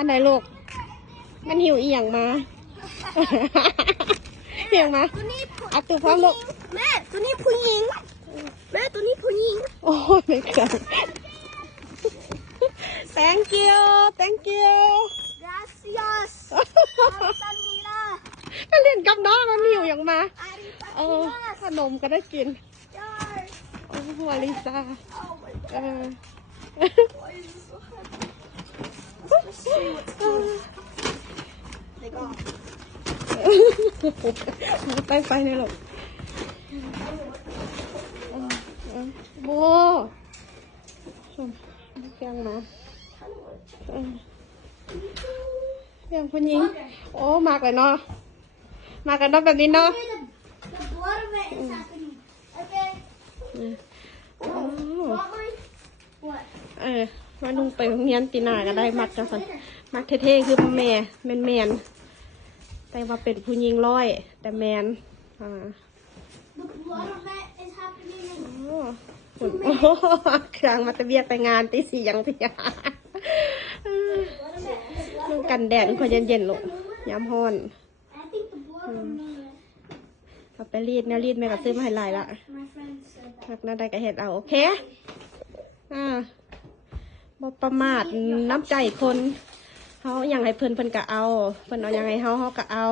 อันไหนลูกมันหิวอีหยังมาเหี่ยงมาอัดตัวพร้อมลูกแม่ตัวนี้ผู้หญิงแม่ตัวนี้ผู้หญิงโอ้ยไม่เกิน thank you gracias ก็เล่นกับน้องมันหิวอย่างมาขนมก็ได้กินโอ้วาลิซาไปเลยลูกโบเพียงมาเพียงผู้หญิงโอ้มากเลยเนาะมากันเนาะแบบนี้เนาะมาลุงไปโรงเรียนตีหน้าก็ได้มัดจังสันมัดเท่ๆคือแม่แมนแต่ว่าเป็นผู้หญิงร้อยแต่แมนเครื่องมาตะเบียกไปงานตีสี่ยังตีลูกกันแดดพอเย็นๆลูกย้ำฮ้อนเอาไปรีดแนวรีดแม่ก็ซื้อมาให้ลายละทักน่าได้ก็เห็ดเอาโอเคบ่ประมาทน้ำใจคนเขาอย่างให้เพิ่นก็เอาเพิ่นเอาอย่างให้เขาก็เอา